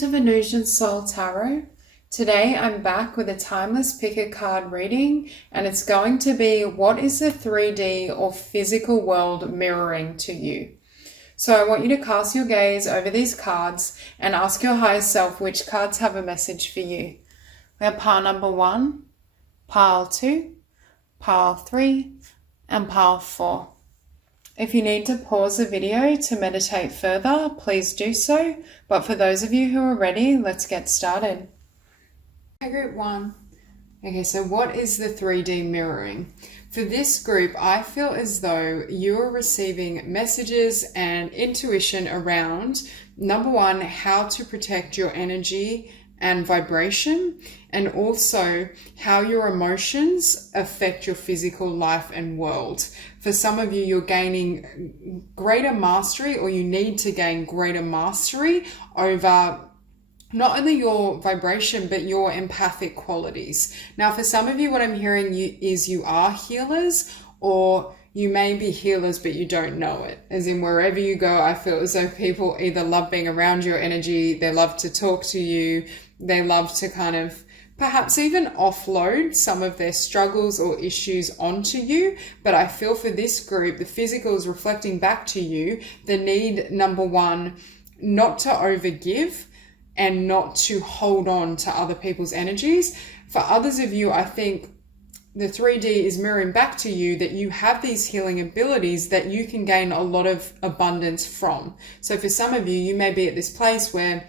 to Venusian Soul Tarot. Today I'm back with a timeless pick a card reading, and it's going to be what is the 3D or physical world mirroring to you. So I want you to cast your gaze over these cards and ask your higher self which cards have a message for you. We have pile number 1, pile 2, pile 3, and pile 4. If you need to pause the video to meditate further, please do so. But for those of you who are ready, let's get started. Okay, group 1. Okay, so what is the 3D mirroring? For this group, I feel as though you are receiving messages and intuition around, number 1, how to protect your energy and vibration, and also how your emotions affect your physical life and world. For some of you, you're gaining greater mastery, or you need to gain greater mastery over not only your vibration, but your empathic qualities. Now, for some of you, what I'm hearing is you are healers, or you may be healers, but you don't know it. As in, wherever you go, I feel as though people either love being around your energy, they love to talk to you, they love to kind of perhaps even offload some of their struggles or issues onto you. But I feel for this group, the physical is reflecting back to you the need, number 1, not to overgive and not to hold on to other people's energies. For others of you, I think the 3D is mirroring back to you that you have these healing abilities that you can gain a lot of abundance from. So for some of you, you may be at this place where,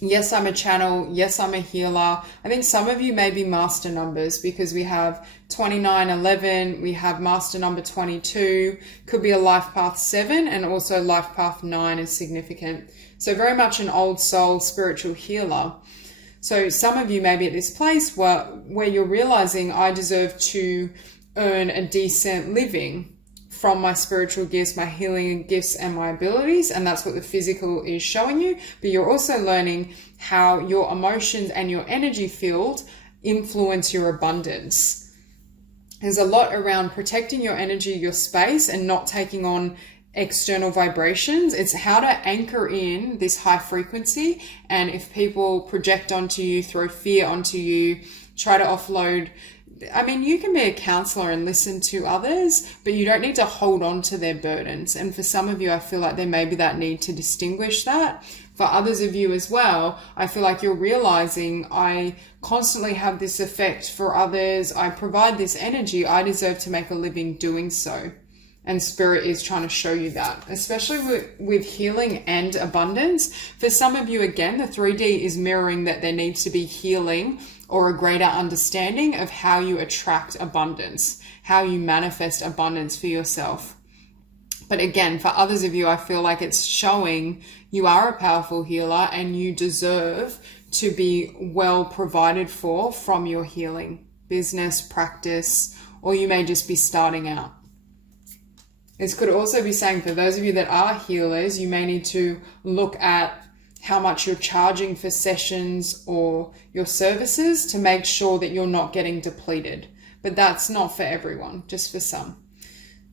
yes, I'm a channel. Yes, I'm a healer. I think some of you may be master numbers, because we have 29, 11. We have master number 22. Could be a life path 7, and also life path 9 is significant. So very much an old soul spiritual healer. So some of you may be at this place where you're realizing, I deserve to earn a decent living from my spiritual gifts, my healing gifts, and my abilities. And that's what the physical is showing you. But you're also learning how your emotions and your energy field influence your abundance. There's a lot around protecting your energy, your space, and not taking on external vibrations. It's how to anchor in this high frequency. And if people project onto you, throw fear onto you, try to offload, I mean, you can be a counselor and listen to others, but you don't need to hold on to their burdens. And for some of you, I feel like there may be that need to distinguish that. For others of you as well, I feel like you're realizing, I constantly have this effect for others. I provide this energy. I deserve to make a living doing so. And Spirit is trying to show you that, especially with healing and abundance. For some of you, again, the 3D is mirroring that there needs to be healing or a greater understanding of how you attract abundance, how you manifest abundance for yourself. But again, for others of you, I feel like it's showing you are a powerful healer and you deserve to be well provided for from your healing business, practice, or you may just be starting out. This could also be saying, for those of you that are healers, you may need to look at how much you're charging for sessions or your services to make sure that you're not getting depleted. But that's not for everyone, just for some.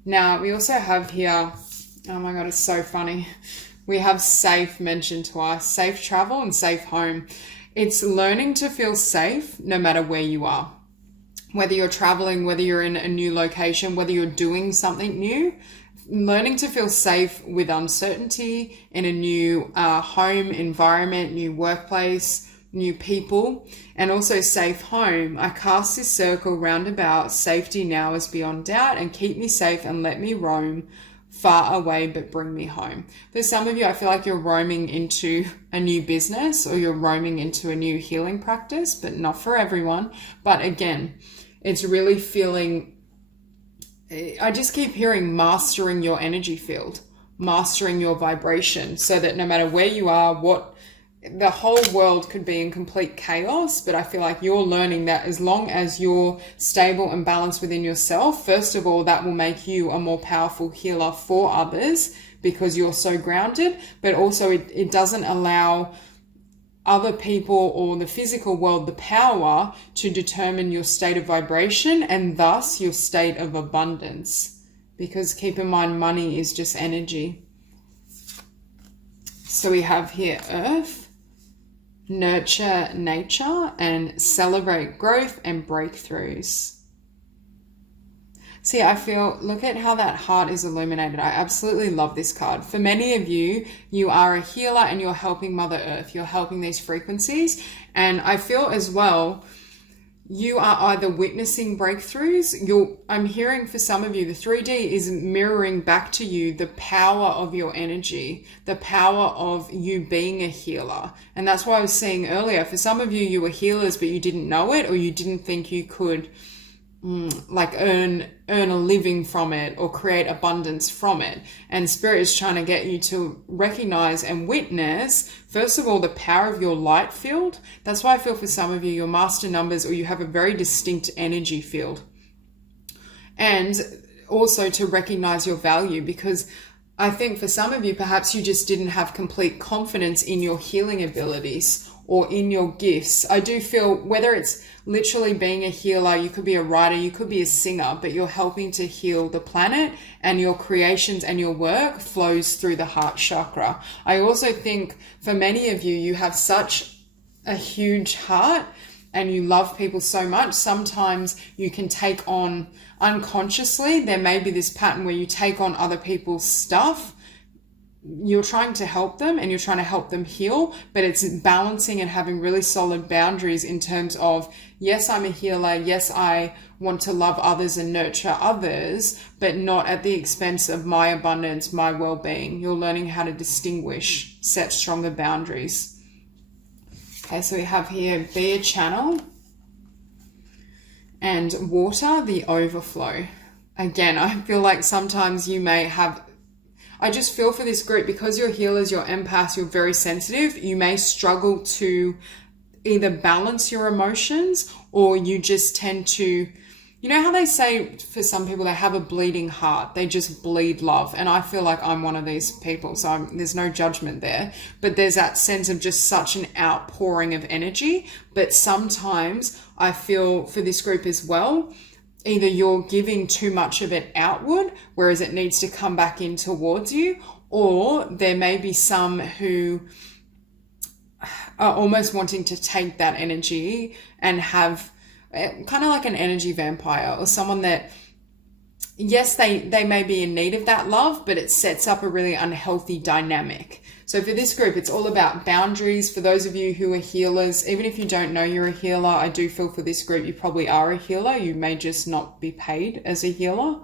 Now, we also have here, oh my God, it's so funny. We have safe mentioned twice, safe travel and safe home. It's learning to feel safe no matter where you are. Whether you're traveling, whether you're in a new location, whether you're doing something new, learning to feel safe with uncertainty in a new home environment, new workplace, new people, and also safe home. I cast this circle round about, safety now is beyond doubt, and keep me safe and let me roam far away, but bring me home. For some of you, I feel like you're roaming into a new business, or you're roaming into a new healing practice, but not for everyone. But again, it's really feeling, I just keep hearing mastering your energy field, mastering your vibration, so that no matter where you are, the whole world could be in complete chaos, but I feel like you're learning that as long as you're stable and balanced within yourself, first of all, that will make you a more powerful healer for others because you're so grounded, but also it doesn't allow other people or the physical world the power to determine your state of vibration and thus your state of abundance. Because keep in mind, money is just energy. So we have here Earth, nurture nature, and celebrate growth and breakthroughs. See, I feel, look at how that heart is illuminated. I absolutely love this card. For many of you, you are a healer and you're helping Mother Earth. You're helping these frequencies. And I feel as well, you are either witnessing breakthroughs. I'm hearing for some of you, the 3D is mirroring back to you the power of your energy, the power of you being a healer. And that's why I was saying earlier, for some of you, you were healers, but you didn't know it, or you didn't think you could like earn a living from it or create abundance from it. And Spirit is trying to get you to recognize and witness, first of all, the power of your light field. That's why I feel for some of you, your master numbers, or you have a very distinct energy field. And also to recognize your value, because I think for some of you, perhaps you just didn't have complete confidence in your healing abilities or in your gifts. I do feel, whether it's literally being a healer, you could be a writer, you could be a singer, but you're helping to heal the planet, and your creations and your work flows through the heart chakra. I also think for many of you, you have such a huge heart and you love people so much. Sometimes you can take on, unconsciously, there may be this pattern where you take on other people's stuff. You're trying to help them and you're trying to help them heal, but it's balancing and having really solid boundaries in terms of, yes, I'm a healer. Yes, I want to love others and nurture others, but not at the expense of my abundance, my well-being. You're learning how to distinguish, set stronger boundaries. Okay, so we have here, be a channel, and water the overflow. Again, I feel like sometimes you may have, I just feel for this group, because you're healers, you're empaths, you're very sensitive, you may struggle to either balance your emotions, or you just tend to, you know how they say for some people they have a bleeding heart, they just bleed love. And I feel like I'm one of these people, so there's no judgment there. But there's that sense of just such an outpouring of energy. But sometimes I feel for this group as well, either you're giving too much of it outward, whereas it needs to come back in towards you, or there may be some who are almost wanting to take that energy and have kind of like an energy vampire, or someone that, yes, they may be in need of that love, but it sets up a really unhealthy dynamic. So for this group, it's all about boundaries. For those of you who are healers, even if you don't know you're a healer, I do feel for this group, you probably are a healer. You may just not be paid as a healer.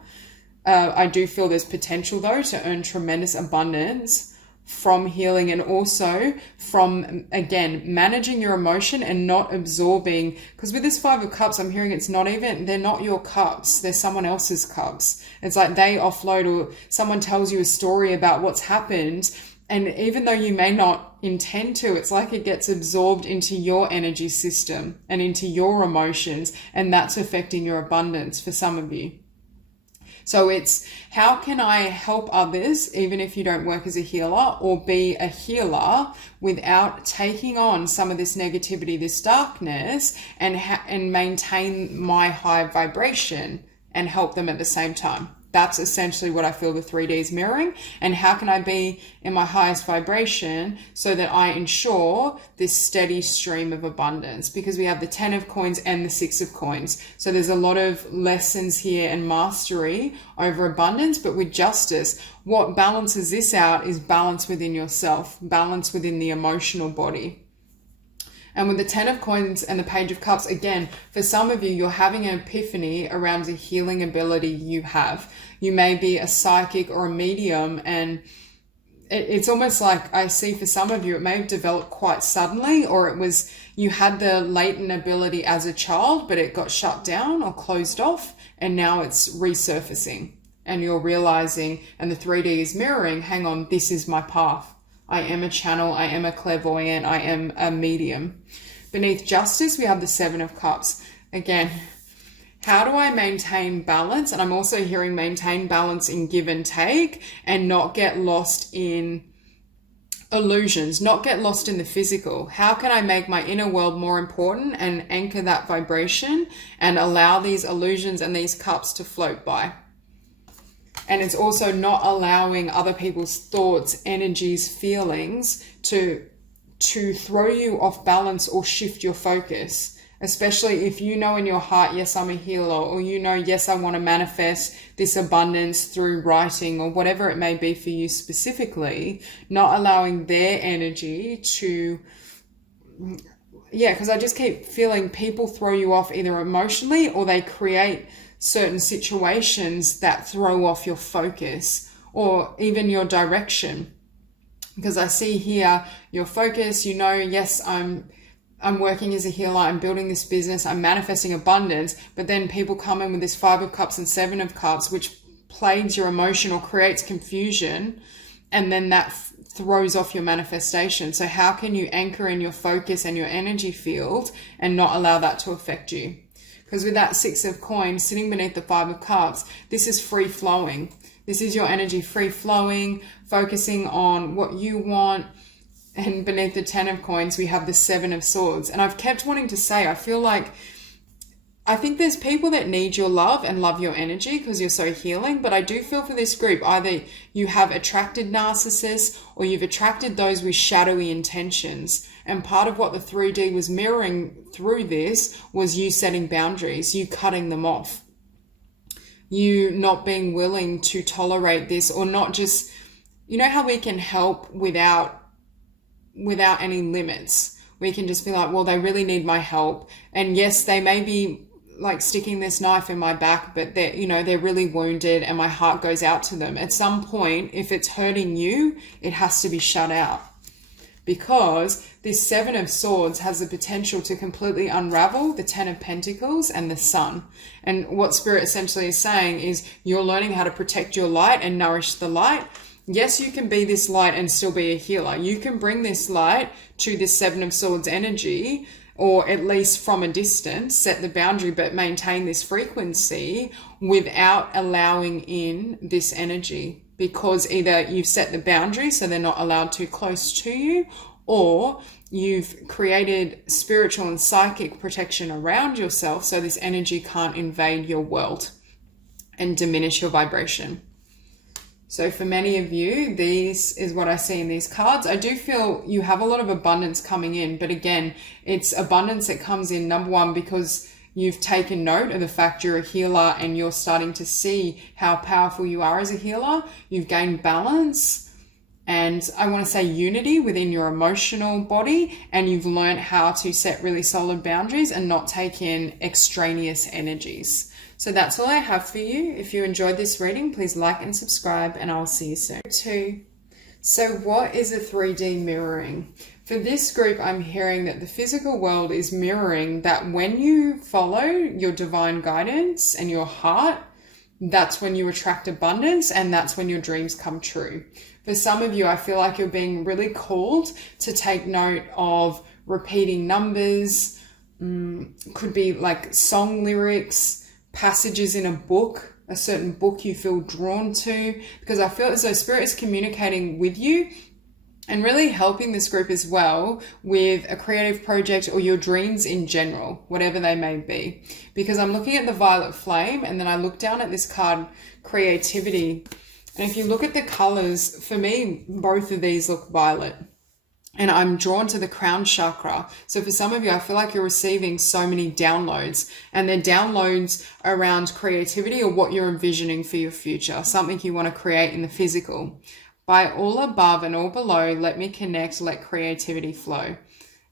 I do feel there's potential though to earn tremendous abundance from healing, and also from, again, managing your emotion and not absorbing, because with this 5 of Cups, I'm hearing they're not your cups, they're someone else's cups. It's like they offload, or someone tells you a story about what's happened, and even though you may not intend to, it's like it gets absorbed into your energy system and into your emotions, and that's affecting your abundance for some of you. So it's, how can I help others, even if you don't work as a healer, or be a healer without taking on some of this negativity, this darkness, and maintain my high vibration and help them at the same time? That's essentially what I feel the 3D is mirroring. And how can I be in my highest vibration so that I ensure this steady stream of abundance? Because we have the 10 of coins and the 6 of coins. So there's a lot of lessons here and mastery over abundance, but with justice. What balances this out is balance within yourself, balance within the emotional body. And with the 10 of coins and the Page of Cups, again, for some of you, you're having an epiphany around the healing ability you have. You may be a psychic or a medium, and it's almost like, I see for some of you, it may have developed quite suddenly, or it was, you had the latent ability as a child, but it got shut down or closed off, and now it's resurfacing. And you're realizing, and the 3D is mirroring, hang on, this is my path. I am a channel, I am a clairvoyant, I am a medium. Beneath justice, we have the 7 of Cups. Again, how do I maintain balance? And I'm also hearing maintain balance in give and take, and not get lost in illusions, not get lost in the physical. How can I make my inner world more important and anchor that vibration and allow these illusions and these cups to float by? And it's also not allowing other people's thoughts, energies, feelings to to throw you off balance or shift your focus. Especially if you know in your heart, yes, I'm a healer, or you know, yes, I want to manifest this abundance through writing or whatever it may be for you specifically, not allowing their energy to, because I just keep feeling people throw you off either emotionally or they create certain situations that throw off your focus or even your direction. Because I see here your focus, you know, yes, I'm working as a healer, I'm building this business, I'm manifesting abundance, but then people come in with this 5 of Cups and 7 of Cups, which plagues your emotion or creates confusion, and then that throws off your manifestation. So how can you anchor in your focus and your energy field and not allow that to affect you? Because with that 6 of Coins sitting beneath the 5 of Cups, this is free flowing. This is your energy free flowing, focusing on what you want. And beneath the 10 of Coins, we have the 7 of Swords. And I've kept wanting to say, I think there's people that need your love and love your energy because you're so healing. But I do feel for this group, either you have attracted narcissists or you've attracted those with shadowy intentions. And part of what the 3D was mirroring through this was you setting boundaries, you cutting them off, you not being willing to tolerate this, or not just, you know how we can help without any limits. We can just be like, well, they really need my help. And yes, they may be like sticking this knife in my back, but they're really wounded and my heart goes out to them. At some point, if it's hurting you, it has to be shut out. Because this 7 of Swords has the potential to completely unravel the 10 of Pentacles and the Sun. And what Spirit essentially is saying is you're learning how to protect your light and nourish the light. Yes, you can be this light and still be a healer. You can bring this light to this 7 of Swords energy, or at least from a distance, set the boundary, but maintain this frequency without allowing in this energy. Because either you've set the boundary so they're not allowed too close to you, or you've created spiritual and psychic protection around yourself so this energy can't invade your world and diminish your vibration. So for many of you, this is what I see in these cards. I do feel you have a lot of abundance coming in, but again, it's abundance that comes in, number one, because you've taken note of the fact you're a healer and you're starting to see how powerful you are as a healer. You've gained balance and I want to say unity within your emotional body, and you've learned how to set really solid boundaries and not take in extraneous energies. So that's all I have for you. If you enjoyed this reading, please like and subscribe, and I'll see you soon. 2. So what is a 3D mirroring? For this group, I'm hearing that the physical world is mirroring that when you follow your divine guidance and your heart, that's when you attract abundance and that's when your dreams come true. For some of you, I feel like you're being really called to take note of repeating numbers, could be like song lyrics, passages in a book, a certain book you feel drawn to, because I feel as though Spirit is communicating with you and really helping this group as well with a creative project or your dreams in general, whatever they may be. Because I'm looking at the violet flame and then I look down at this card, creativity. And if you look at the colors, for me, both of these look violet. And I'm drawn to the crown chakra. So for some of you, I feel like you're receiving so many downloads, and they're downloads around creativity or what you're envisioning for your future, something you want to create in the physical. By all above and all below, let me connect, let creativity flow.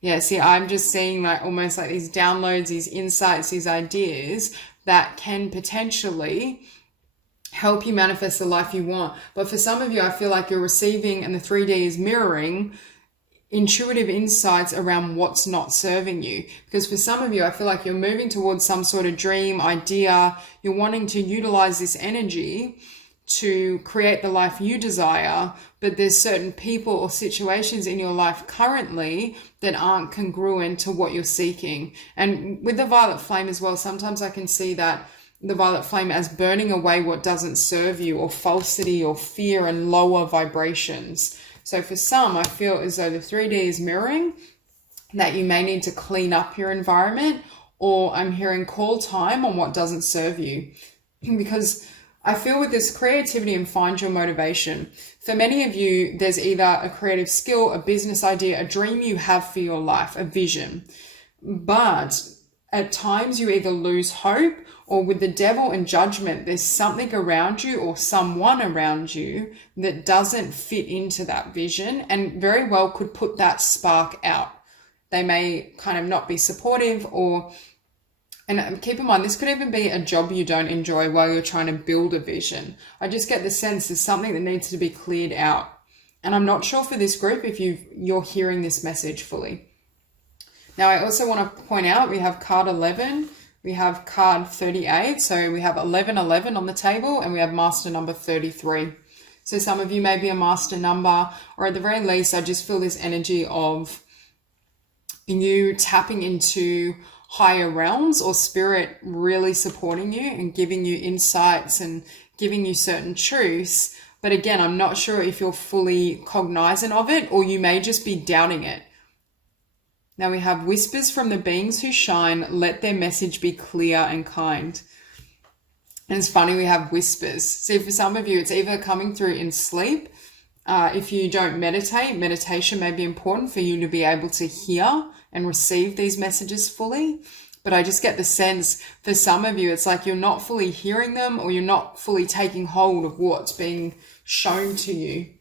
Yeah, see, I'm just seeing like almost like these downloads, these insights, these ideas that can potentially help you manifest the life you want. But for some of you, I feel like you're receiving, and the 3D is mirroring, intuitive insights around what's not serving you. Because for some of you, I feel like you're moving towards some sort of dream, idea. You're wanting to utilize this energy to create the life you desire, but there's certain people or situations in your life currently that aren't congruent to what you're seeking. And with the violet flame as well, sometimes I can see that the violet flame as burning away what doesn't serve you, or falsity or fear and lower vibrations. So for some, I feel as though the 3D is mirroring that you may need to clean up your environment, or I'm hearing call time on what doesn't serve you. Because I feel with this creativity and find your motivation. For many of you, there's either a creative skill, a business idea, a dream you have for your life, a vision. But at times you either lose hope, or with the devil and judgment, there's something around you or someone around you that doesn't fit into that vision and very well could put that spark out. They may kind of not be supportive, and keep in mind, this could even be a job you don't enjoy while you're trying to build a vision. I just get the sense there's something that needs to be cleared out. And I'm not sure for this group if you're hearing this message fully. Now, I also want to point out we have card 11, we have card 38. So we have 1111 on the table, and we have master number 33. So some of you may be a master number, or at the very least, I just feel this energy of you tapping into higher realms or spirit really supporting you and giving you insights and giving you certain truths. But again, I'm not sure if you're fully cognizant of it, or you may just be doubting it. Now we have whispers from the beings who shine, let their message be clear and kind. And it's funny, we have whispers. See, for some of you, it's either coming through in sleep. If you don't meditate, meditation may be important for you to be able to hear and receive these messages fully. But I just get the sense for some of you, it's like you're not fully hearing them, or you're not fully taking hold of what's being shown to you.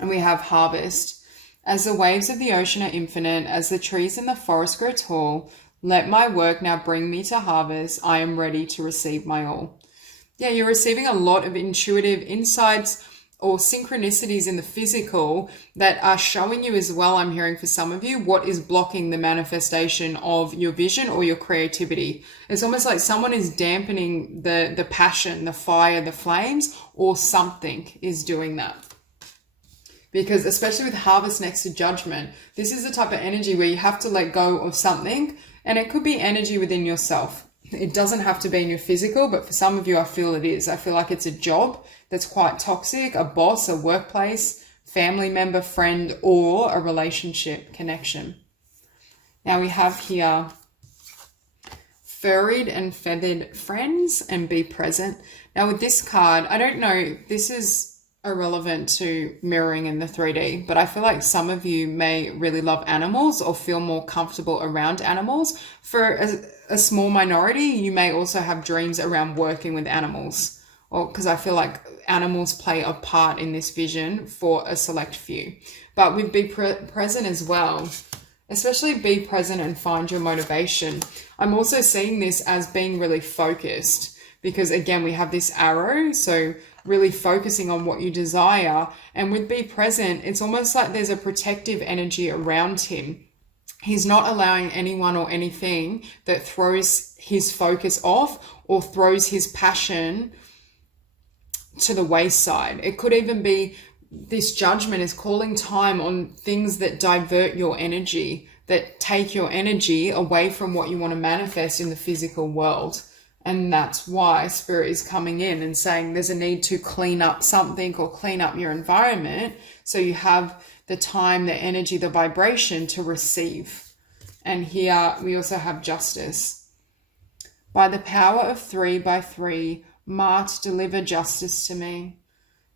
And we have harvest. As the waves of the ocean are infinite, as the trees in the forest grow tall, let my work now bring me to harvest. I am ready to receive my all. Yeah, you're receiving a lot of intuitive insights or synchronicities in the physical that are showing you as well, I'm hearing for some of you, what is blocking the manifestation of your vision or your creativity. It's almost like someone is dampening the passion, the fire, the flames, or something is doing that. Because especially with harvest next to judgment, this is the type of energy where you have to let go of something, and it could be energy within yourself. It doesn't have to be in your physical, but for some of you, I feel it is. I feel like it's a job that's quite toxic, a boss, a workplace, family member, friend, or a relationship connection. Now we have here furried and feathered friends and be present. Now with this card, I don't know, this is irrelevant to mirroring in the 3D, but I feel like some of you may really love animals or feel more comfortable around animals. For a small minority, you may also have dreams around working with animals, or because I feel like animals play a part in this vision for a select few. But with be present as well, especially be present and find your motivation. I'm also seeing this as being really focused, because again, we have this arrow, so really focusing on what you desire. And with be present, it's almost like there's a protective energy around him. He's not allowing anyone or anything that throws his focus off or throws his passion to the wayside. It could even be this judgment is calling time on things that divert your energy, that take your energy away from what you want to manifest in the physical world. And that's why Spirit is coming in and saying there's a need to clean up something or clean up your environment so you have the time, the energy, the vibration to receive. And here we also have justice. By the power of 3 by 3, Mart, deliver justice to me.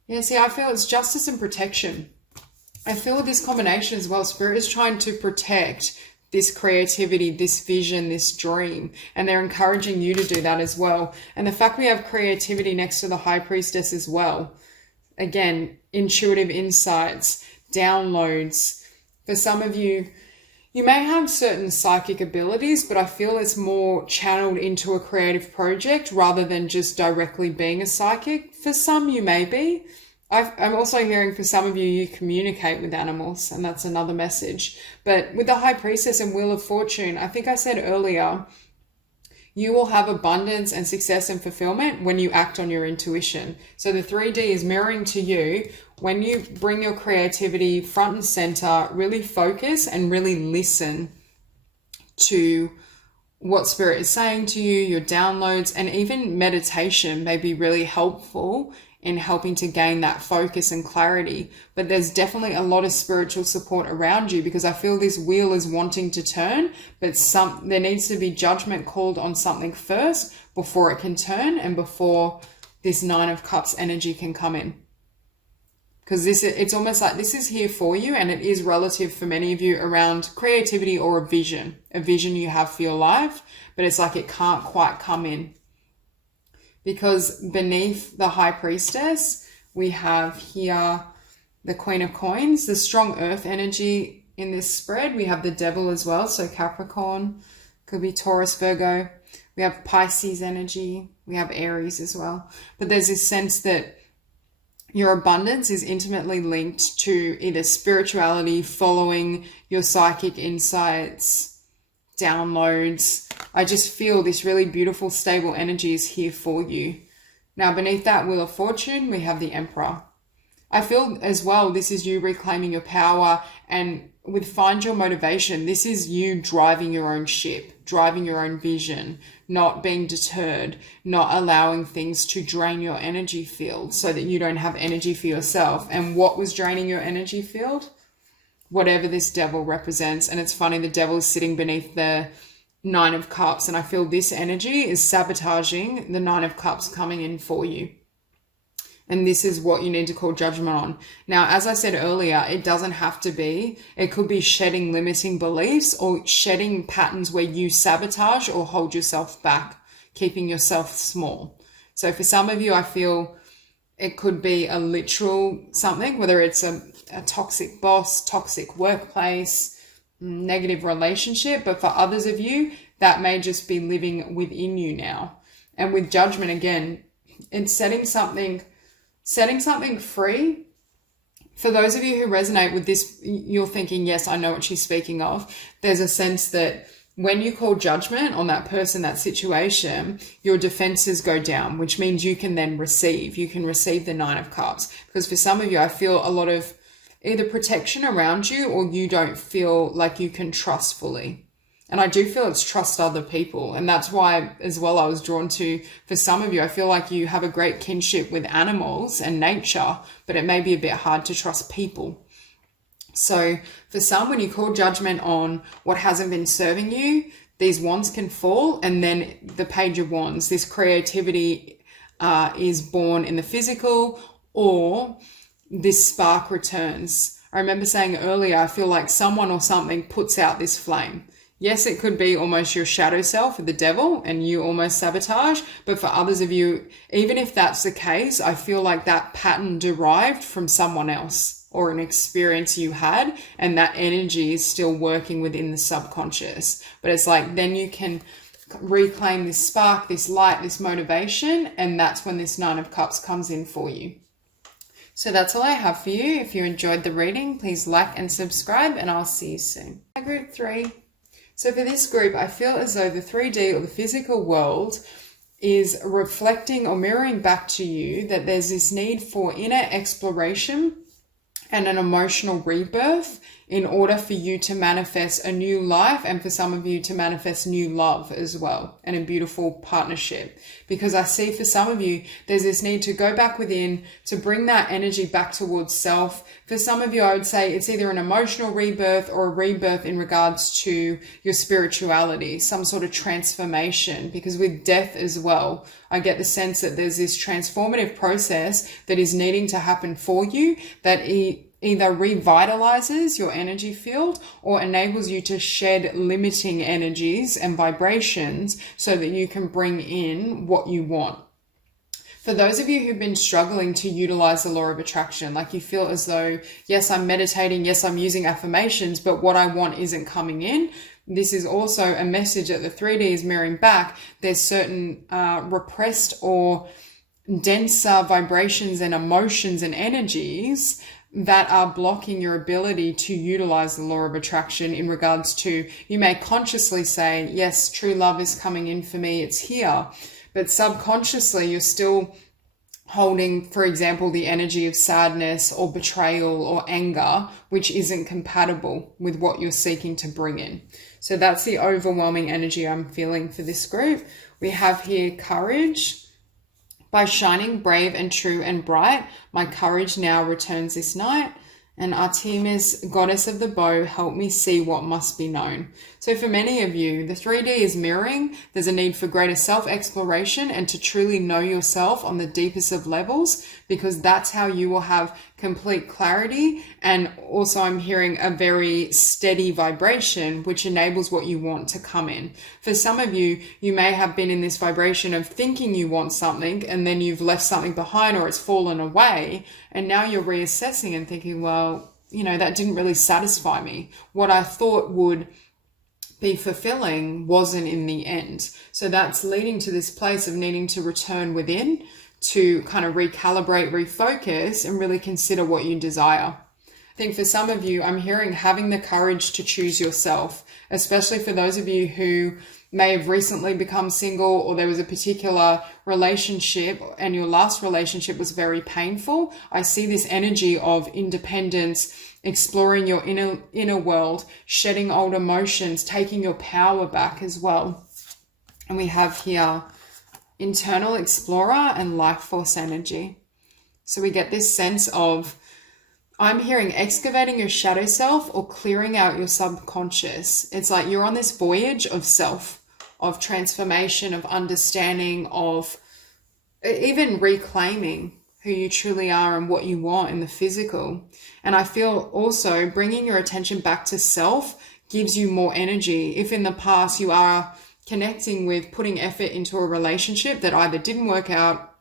Yeah, see, I feel it's justice and protection. I feel with this combination as well, Spirit is trying to protect this creativity, this vision, this dream, and they're encouraging you to do that as well. And the fact we have creativity next to the High Priestess as well. Again, intuitive insights, downloads. For some of you, you may have certain psychic abilities, but I feel it's more channeled into a creative project rather than just directly being a psychic. For some, you may be. I'm also hearing for some of you, you communicate with animals, and that's another message. But with the High Priestess and Wheel of Fortune, I think I said earlier, you will have abundance and success and fulfillment when you act on your intuition. So the 3D is mirroring to you when you bring your creativity front and center, really focus and really listen to what Spirit is saying to you, your downloads, and even meditation may be really helpful in helping to gain that focus and clarity. But there's definitely a lot of spiritual support around you, because I feel this wheel is wanting to turn, but there needs to be judgment called on something first before it can turn and before this Nine of Cups energy can come in. Because it's almost like this is here for you, and it is relative for many of you around creativity or a vision you have for your life, but it's like it can't quite come in. Because beneath the High Priestess, we have here the Queen of Coins, the strong earth energy in this spread. We have the Devil as well, so Capricorn, could be Taurus, Virgo. We have Pisces energy. We have Aries as well. But there's this sense that your abundance is intimately linked to either spirituality, following your psychic insights, downloads. I just feel this really beautiful, stable energy is here for you. Now, beneath that Wheel of Fortune, we have the Emperor. I feel as well, this is you reclaiming your power, and with Find Your Motivation, this is you driving your own ship, driving your own vision, not being deterred, not allowing things to drain your energy field so that you don't have energy for yourself. And what was draining your energy field? Whatever this Devil represents. And it's funny, the Devil is sitting beneath the Nine of Cups, and I feel this energy is sabotaging the Nine of Cups coming in for you. And this is what you need to call judgment on. Now, as I said earlier, it doesn't have to be. It could be shedding limiting beliefs or shedding patterns where you sabotage or hold yourself back, keeping yourself small. So for some of you, I feel it could be a literal something, whether it's a toxic boss, toxic workplace, negative relationship. But for others of you, that may just be living within you now. And with judgment, again, it's setting something free. For those of you who resonate with this, you're thinking, yes, I know what she's speaking of. There's a sense that when you call judgment on that person, that situation, your defenses go down, which means you can then receive. You can receive the Nine of Cups. Because for some of you, I feel a lot of either protection around you, or you don't feel like you can trust fully. And I do feel it's trust other people. And that's why as well I was drawn to, for some of you, I feel like you have a great kinship with animals and nature, but it may be a bit hard to trust people. So for some, when you call judgment on what hasn't been serving you, these wands can fall. And then the Page of Wands, this creativity is born in the physical, or this spark returns. I remember saying earlier, I feel like someone or something puts out this flame. Yes, it could be almost your shadow self or the Devil, and you almost sabotage. But for others of you, even if that's the case, I feel like that pattern derived from someone else or an experience you had, and that energy is still working within the subconscious. But it's like then you can reclaim this spark, this light, this motivation, and that's when this Nine of Cups comes in for you. So that's all I have for you. If you enjoyed the reading, please like and subscribe, and I'll see you soon. Group 3. So for this group, I feel as though the 3D or the physical world is reflecting or mirroring back to you that there's this need for inner exploration and an emotional rebirth in order for you to manifest a new life, and for some of you to manifest new love as well, and a beautiful partnership. Because I see for some of you, there's this need to go back within, to bring that energy back towards self. For some of you, I would say it's either an emotional rebirth or a rebirth in regards to your spirituality, some sort of transformation. Because with death as well, I get the sense that there's this transformative process that is needing to happen for you, that either revitalizes your energy field or enables you to shed limiting energies and vibrations so that you can bring in what you want. For those of you who've been struggling to utilize the law of attraction, like you feel as though, yes, I'm meditating, yes, I'm using affirmations, but what I want isn't coming in. This is also a message that the 3D is mirroring back. There's certain repressed or denser vibrations and emotions and energies that are blocking your ability to utilize the law of attraction in regards to, you may consciously say, yes, true love is coming in for me, it's here. But subconsciously, you're still holding, for example, the energy of sadness or betrayal or anger, which isn't compatible with what you're seeking to bring in. So that's the overwhelming energy I'm feeling for this group. We have here courage. By shining brave and true and bright, my courage now returns this night. And Artemis, goddess of the bow, help me see what must be known. So for many of you, the 3D is mirroring. There's a need for greater self-exploration and to truly know yourself on the deepest of levels, because that's how you will have complete clarity. And also I'm hearing a very steady vibration, which enables what you want to come in. For some of you, you may have been in this vibration of thinking you want something and then you've left something behind or it's fallen away. And now you're reassessing and thinking, well, you know, that didn't really satisfy me. What I thought would be fulfilling wasn't in the end. So that's leading to this place of needing to return within to kind of recalibrate, refocus, and really consider what you desire. I think for some of you, I'm hearing having the courage to choose yourself, especially for those of you who may have recently become single, or there was a particular relationship and your last relationship was very painful. I see this energy of independence, exploring your inner world, shedding old emotions, taking your power back as well. And we have here internal explorer and life force energy. So we get this sense of, I'm hearing excavating your shadow self or clearing out your subconscious. It's like you're on this voyage of self, of transformation, of understanding, of even reclaiming who you truly are and what you want in the physical. And I feel also bringing your attention back to self gives you more energy. If in the past you are connecting with putting effort into a relationship that either didn't work out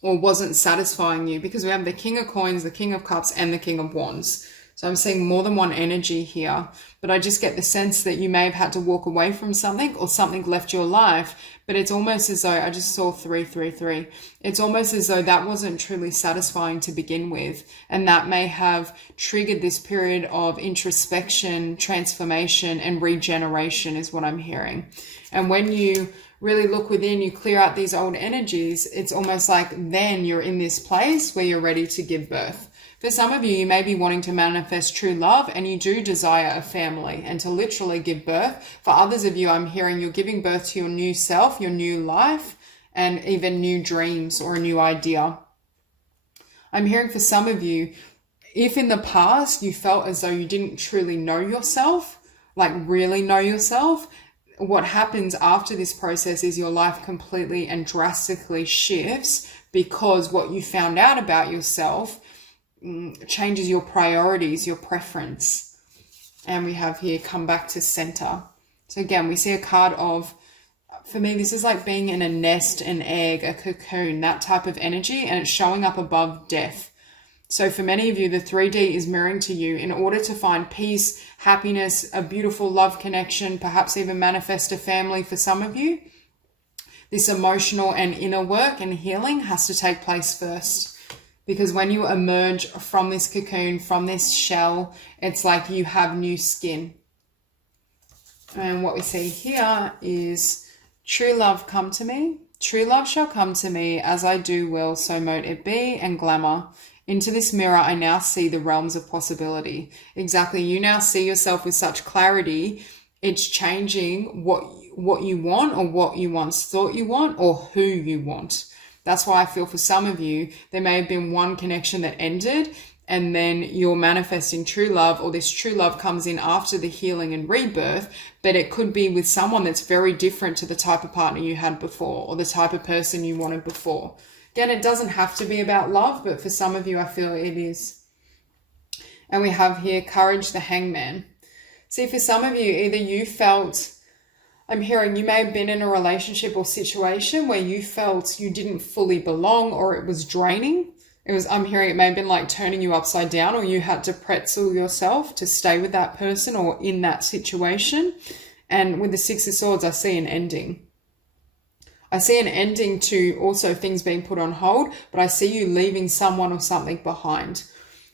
or wasn't satisfying you, because we have the King of Coins, the King of Cups, and the King of Wands. So I'm seeing more than one energy here, but I just get the sense that you may have had to walk away from something or something left your life, but it's almost as though, I just saw 333. It's almost as though that wasn't truly satisfying to begin with. And that may have triggered this period of introspection, transformation, and regeneration is what I'm hearing. And when you really look within, you clear out these old energies, it's almost like then you're in this place where you're ready to give birth. For some of you, you may be wanting to manifest true love and you do desire a family and to literally give birth. For others of you, I'm hearing you're giving birth to your new self, your new life, and even new dreams or a new idea. I'm hearing for some of you, if in the past you felt as though you didn't truly know yourself, like really know yourself, what happens after this process is your life completely and drastically shifts, because what you found out about yourself changes your priorities, your preference. And we have here, come back to center. So again, we see a card of, for me, this is like being in a nest, an egg, a cocoon, that type of energy, and it's showing up above death. So for many of you, the 3D is mirroring to you in order to find peace, happiness, a beautiful love connection, perhaps even manifest a family for some of you. This emotional and inner work and healing has to take place first. Because when you emerge from this cocoon, from this shell, it's like you have new skin. And what we see here is true love come to me. True love shall come to me, as I do will, so mote it be, and glamour. Into this mirror, I now see the realms of possibility. Exactly. You now see yourself with such clarity. It's changing what you want, or what you once thought you want, or who you want. That's why I feel for some of you, there may have been one connection that ended, and then you're manifesting true love, or this true love comes in after the healing and rebirth, but it could be with someone that's very different to the type of partner you had before, or the type of person you wanted before. Again, it doesn't have to be about love, but for some of you, I feel it is. And we have here courage, the hangman. See, for some of you, either you felt, I'm hearing you may have been in a relationship or situation where you felt you didn't fully belong, or it was draining. I'm hearing it may have been like turning you upside down, or you had to pretzel yourself to stay with that person or in that situation. And with the Six of Swords, I see an ending. I see an ending to also things being put on hold, but I see you leaving someone or something behind.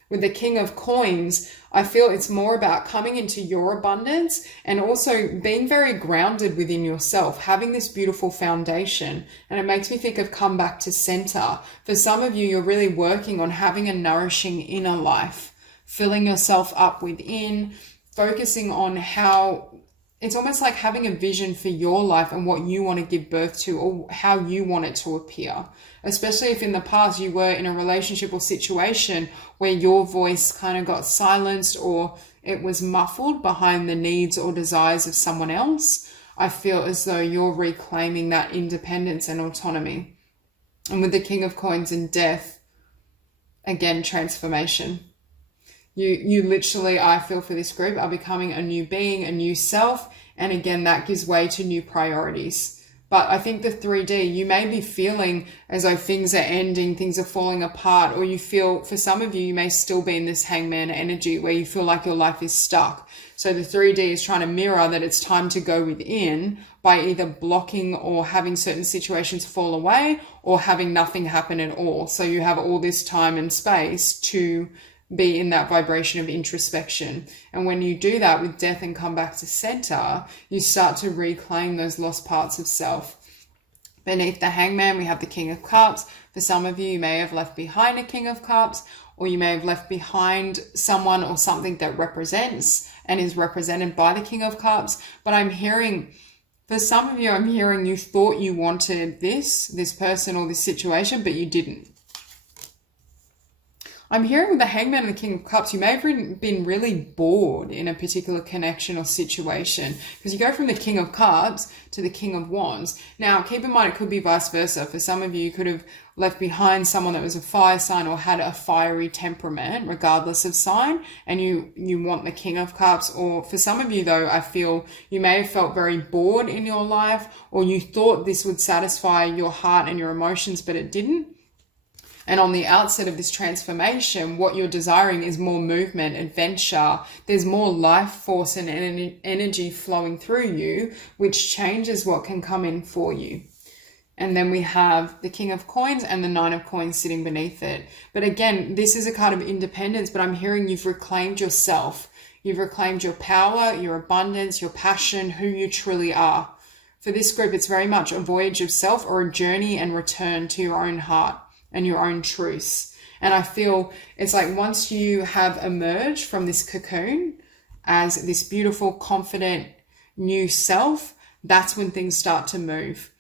With the King of Coins, I feel it's more about coming into your abundance and also being very grounded within yourself, having this beautiful foundation. And it makes me think of come back to center. For some of you, you're really working on having a nourishing inner life, filling yourself up within, focusing on how it's almost like having a vision for your life and what you want to give birth to, or how you want it to appear. Especially if in the past you were in a relationship or situation where your voice kind of got silenced or it was muffled behind the needs or desires of someone else. I feel as though you're reclaiming that independence and autonomy. And with the King of Coins and Death, again, transformation. You literally, I feel for this group, are becoming a new being, a new self. And again, that gives way to new priorities. But I think the 3D, you may be feeling as though things are ending, things are falling apart, or you feel, for some of you, you may still be in this hangman energy where you feel like your life is stuck. So the 3D is trying to mirror that it's time to go within by either blocking or having certain situations fall away or having nothing happen at all. So you have all this time and space to be in that vibration of introspection. And when you do that with death and come back to center, you start to reclaim those lost parts of self. Beneath the hangman, we have the King of Cups. For some of you, you may have left behind a King of Cups, or you may have left behind someone or something that represents and is represented by the King of Cups. But I'm hearing, for some of you, I'm hearing you thought you wanted this person or this situation, but you didn't. I'm hearing with the Hangman and the King of Cups, you may have been really bored in a particular connection or situation, because you go from the King of Cups to the King of Wands. Now, keep in mind, it could be vice versa. For some of you, you could have left behind someone that was a fire sign or had a fiery temperament, regardless of sign, and you want the King of Cups. Or for some of you, though, I feel you may have felt very bored in your life, or you thought this would satisfy your heart and your emotions, but it didn't. And on the outset of this transformation, what you're desiring is more movement, adventure. There's more life force and energy flowing through you, which changes what can come in for you. And then we have the King of Coins and the Nine of Coins sitting beneath it. But again, this is a card of independence, but I'm hearing you've reclaimed yourself. You've reclaimed your power, your abundance, your passion, who you truly are. For this group, it's very much a voyage of self or a journey and return to your own heart and your own truths. And I feel it's like once you have emerged from this cocoon as this beautiful, confident, new self, that's when things start to move.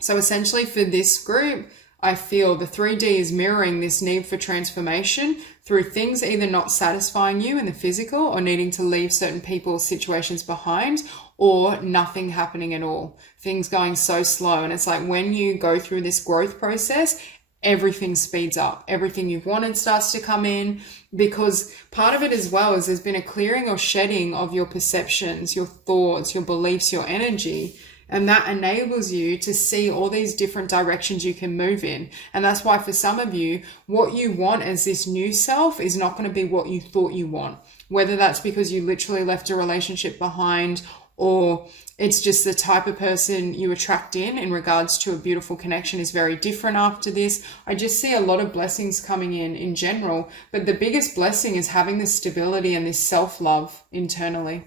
So essentially for this group, I feel the 3D is mirroring this need for transformation through things either not satisfying you in the physical or needing to leave certain people or situations behind, or nothing happening at all. Things going so slow. And it's like when you go through this growth process, everything speeds up. Everything you've wanted starts to come in, because part of it as well is there's been a clearing or shedding of your perceptions, your thoughts, your beliefs, your energy. And that enables you to see all these different directions you can move in. And that's why for some of you, what you want as this new self is not going to be what you thought you want. Whether that's because you literally left a relationship behind, or it's just the type of person you attract in regards to a beautiful connection is very different after this. I just see a lot of blessings coming in general, but the biggest blessing is having this stability and this self-love internally.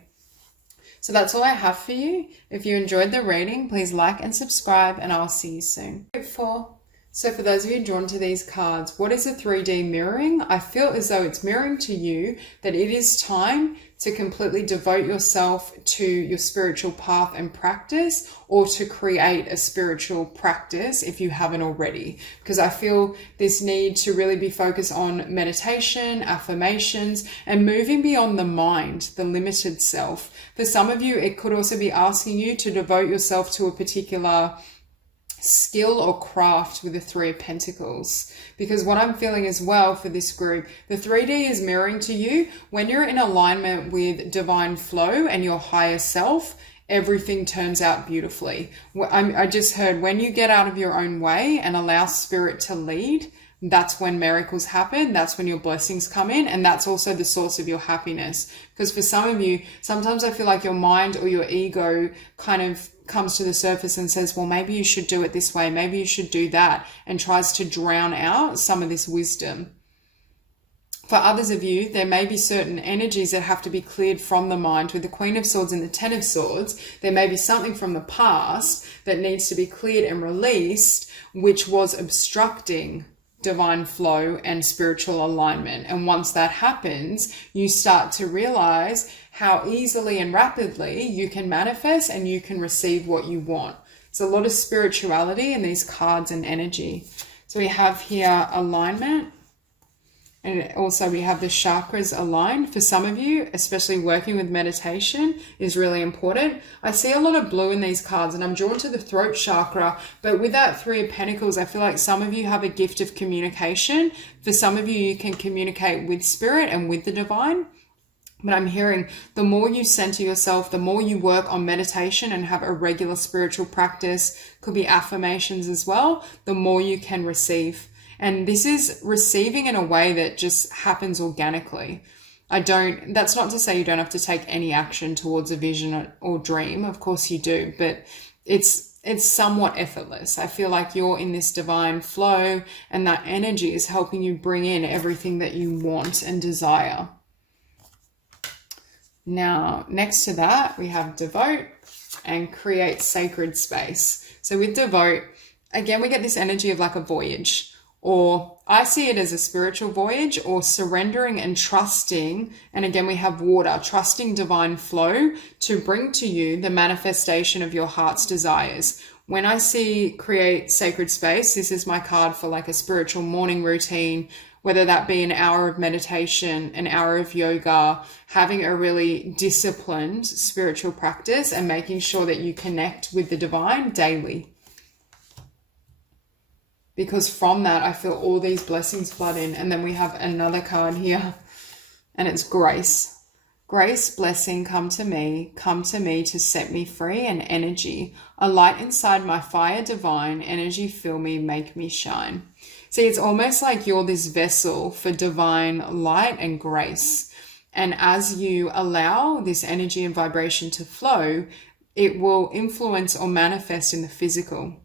So that's all I have for you. If you enjoyed the reading, please like and subscribe, and I'll see you soon. So for those of you drawn to these cards, what is a 3D mirroring? I feel as though it's mirroring to you that it is time to completely devote yourself to your spiritual path and practice, or to create a spiritual practice if you haven't already. Because I feel this need to really be focused on meditation, affirmations, and moving beyond the mind, the limited self. For some of you, it could also be asking you to devote yourself to a particular skill or craft with the Three of Pentacles. Because what I'm feeling as well for this group, the 3D is mirroring to you when you're in alignment with divine flow and your higher self, everything turns out beautifully. I just heard when you get out of your own way and allow spirit to lead, that's when miracles happen. That's when your blessings come in. And that's also the source of your happiness. Because for some of you, sometimes I feel like your mind or your ego kind of comes to the surface and says, well, maybe you should do it this way. Maybe you should do that. And tries to drown out some of this wisdom. For others of you, there may be certain energies that have to be cleared from the mind. With the Queen of Swords and the Ten of Swords, there may be something from the past that needs to be cleared and released, which was obstructing divine flow and spiritual alignment. And once that happens, you start to realize how easily and rapidly you can manifest and you can receive what you want. It's a lot of spirituality in these cards and energy. So we have here alignment. And also we have the chakras aligned. For some of you, especially working with meditation is really important. I see a lot of blue in these cards and I'm drawn to the throat chakra, but with that 3 of Pentacles, I feel like some of you have a gift of communication. For some of you, you can communicate with spirit and with the divine. But I'm hearing the more you center yourself, the more you work on meditation and have a regular spiritual practice, could be affirmations as well, the more you can receive. And this is receiving in a way that just happens organically. That's not to say you don't have to take any action towards a vision or dream. Of course you do, but it's somewhat effortless. I feel like you're in this divine flow and that energy is helping you bring in everything that you want and desire. Now, next to that, we have devote and create sacred space. So with devote, again, we get this energy of like a voyage. Or I see it as a spiritual voyage or surrendering and trusting. And again, we have water, trusting divine flow to bring to you the manifestation of your heart's desires. When I see create sacred space, this is my card for like a spiritual morning routine, whether that be an hour of meditation, an hour of yoga, having a really disciplined spiritual practice and making sure that you connect with the divine daily. Because from that, I feel all these blessings flood in. And then we have another card here, and it's grace. Grace, blessing, come to me to set me free, and energy. A light inside my fire divine, energy fill me, make me shine. See, it's almost like you're this vessel for divine light and grace. And as you allow this energy and vibration to flow, it will influence or manifest in the physical.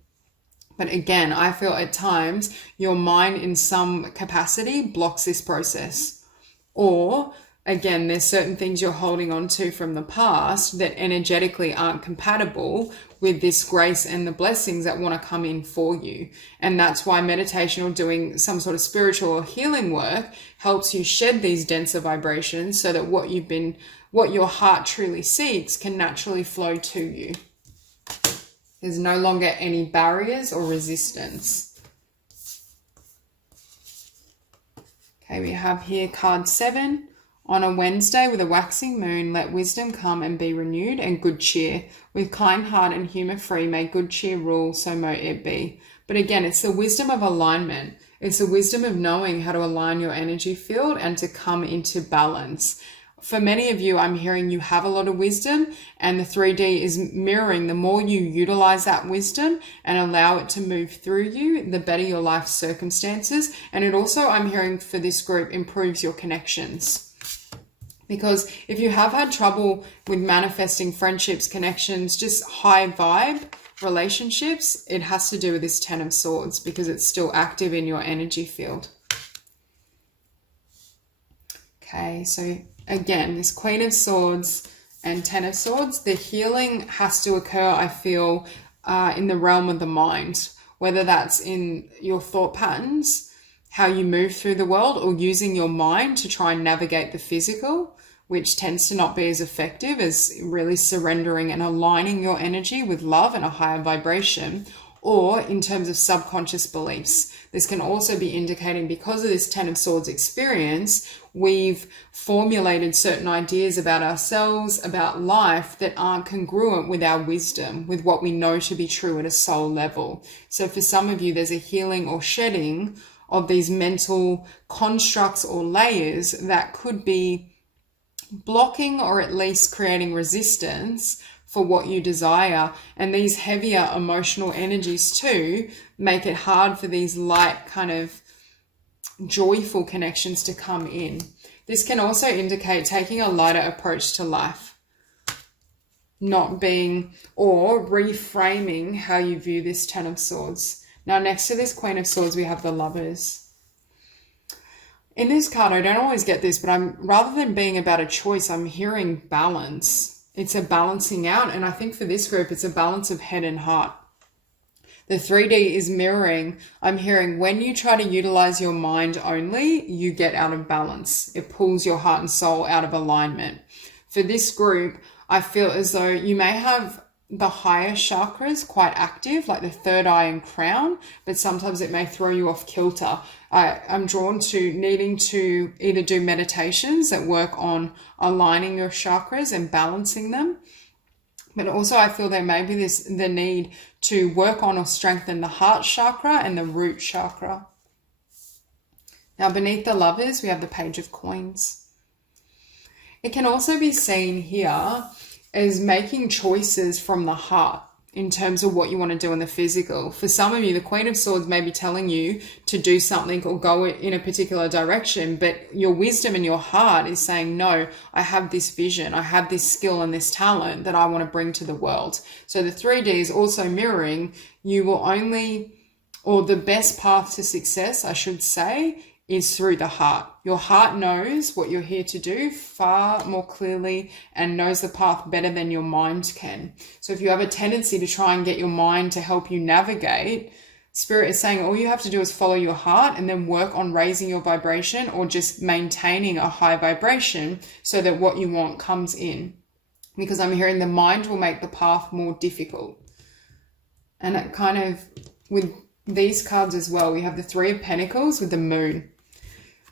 But again, I feel at times your mind in some capacity blocks this process. Or again, there's certain things you're holding on to from the past that energetically aren't compatible with this grace and the blessings that want to come in for you. And that's why meditation or doing some sort of spiritual or healing work helps you shed these denser vibrations so that what your heart truly seeks can naturally flow to you. There's no longer any barriers or resistance. Okay, we have here card 7. On a Wednesday with a waxing moon, let wisdom come and be renewed, and good cheer. With kind heart and humour free, may good cheer rule, so mote it be. But again, it's the wisdom of alignment. It's the wisdom of knowing how to align your energy field and to come into balance. For many of you, I'm hearing you have a lot of wisdom, and the 3D is mirroring the more you utilize that wisdom and allow it to move through you, the better your life circumstances. And it also, I'm hearing for this group, improves your connections. Because if you have had trouble with manifesting friendships, connections, just high vibe relationships, it has to do with this 10 of Swords because it's still active in your energy field. Okay, so again, this Queen of Swords and 10 of Swords, the healing has to occur, I feel, in the realm of the mind, whether that's in your thought patterns, how you move through the world, or using your mind to try and navigate the physical, which tends to not be as effective as really surrendering and aligning your energy with love and a higher vibration, or in terms of subconscious beliefs. This can also be indicating, because of this 10 of Swords experience, we've formulated certain ideas about ourselves, about life, that aren't congruent with our wisdom, with what we know to be true at a soul level. So for some of you, there's a healing or shedding of these mental constructs or layers that could be blocking or at least creating resistance for what you desire. And these heavier emotional energies too make it hard for these light kind of joyful connections to come in. This can also indicate taking a lighter approach to life, not being or reframing how you view this 10 of Swords. Now, next to this Queen of Swords, we have the Lovers. In this card, I don't always get this, but rather than being about a choice, I'm hearing balance. It's a balancing out. And I think for this group, it's a balance of head and heart. The 3D is mirroring. I'm hearing when you try to utilize your mind only, you get out of balance. It pulls your heart and soul out of alignment. for this group, I feel as though you may have the higher chakras quite active, like the third eye and crown, but sometimes it may throw you off kilter. I'm drawn to needing to either do meditations that work on aligning your chakras and balancing them, but also I feel there may be the need to work on or strengthen the heart chakra and the root chakra. Now, beneath the Lovers, we have the Page of Coins. It can also be seen here as making choices from the heart in terms of what you want to do in the physical. For some of you, the Queen of Swords may be telling you to do something or go in a particular direction, but your wisdom and your heart is saying, no, I have this vision, I have this skill and this talent that I want to bring to the world. So the 3D is also mirroring you will only, or the best path to success, I should say, is through the heart. Your heart knows what you're here to do far more clearly and knows the path better than your mind can. So if you have a tendency to try and get your mind to help you navigate, Spirit is saying all you have to do is follow your heart and then work on raising your vibration or just maintaining a high vibration so that what you want comes in. Because I'm hearing the mind will make the path more difficult. And it kind of, with these cards as well, we have the Three of Pentacles with the Moon.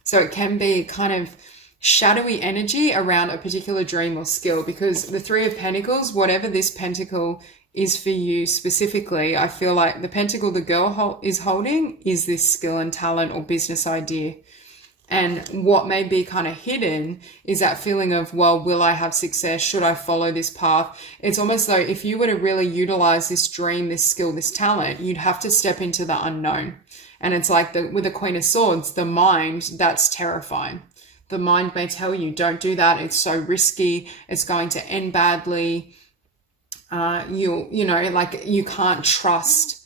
So it can be kind of shadowy energy around a particular dream or skill, because the Three of Pentacles, whatever this pentacle is for you specifically, I feel like the pentacle the girl is holding is this skill and talent or business idea. And what may be kind of hidden is that feeling of, well, will I have success? Should I follow this path? It's almost though if you were to really utilize this dream, this skill, this talent, you'd have to step into the unknown. And it's like with the Queen of Swords, the mind, that's terrifying. The mind may tell you, don't do that. It's so risky. It's going to end badly. You can't trust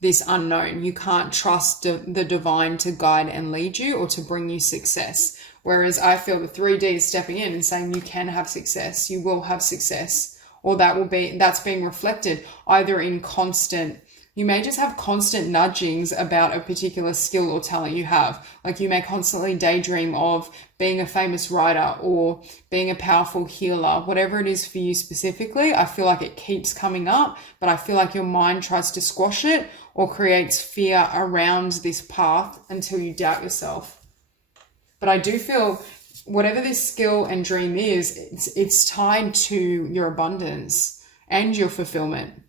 this unknown. You can't trust the divine to guide and lead you or to bring you success. Whereas I feel the 3D is stepping in and saying you can have success. You will have success. Or that's being reflected either in constant. You may just have constant nudgings about a particular skill or talent you have. Like you may constantly daydream of being a famous writer or being a powerful healer, whatever it is for you specifically. I feel like it keeps coming up, but I feel like your mind tries to squash it or creates fear around this path until you doubt yourself. But I do feel whatever this skill and dream is, it's tied to your abundance and your fulfillment.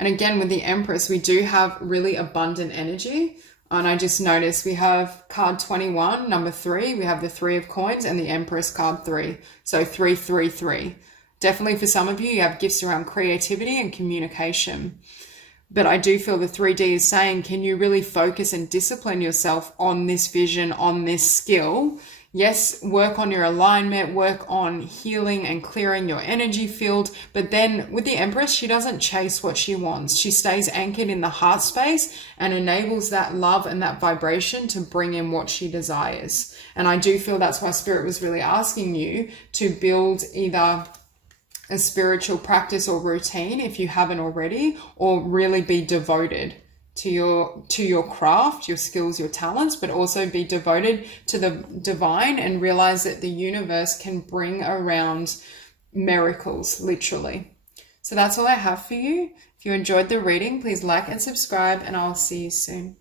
And again, with the Empress, we do have really abundant energy. And I just noticed we have card 21, number 3. We have the 3 of Coins and the Empress card 3. So 333. Definitely for some of you, you have gifts around creativity and communication. But I do feel the 3D is saying, can you really focus and discipline yourself on this vision, on this skill? Yes, work on your alignment, work on healing and clearing your energy field. But then with the Empress, she doesn't chase what she wants. She stays anchored in the heart space and enables that love and that vibration to bring in what she desires. And I do feel that's why Spirit was really asking you to build either a spiritual practice or routine if you haven't already, or really be devoted to your craft, your skills, your talents, but also be devoted to the divine and realize that the universe can bring around miracles, literally. So that's all I have for you. If you enjoyed the reading, please like and subscribe, and I'll see you soon.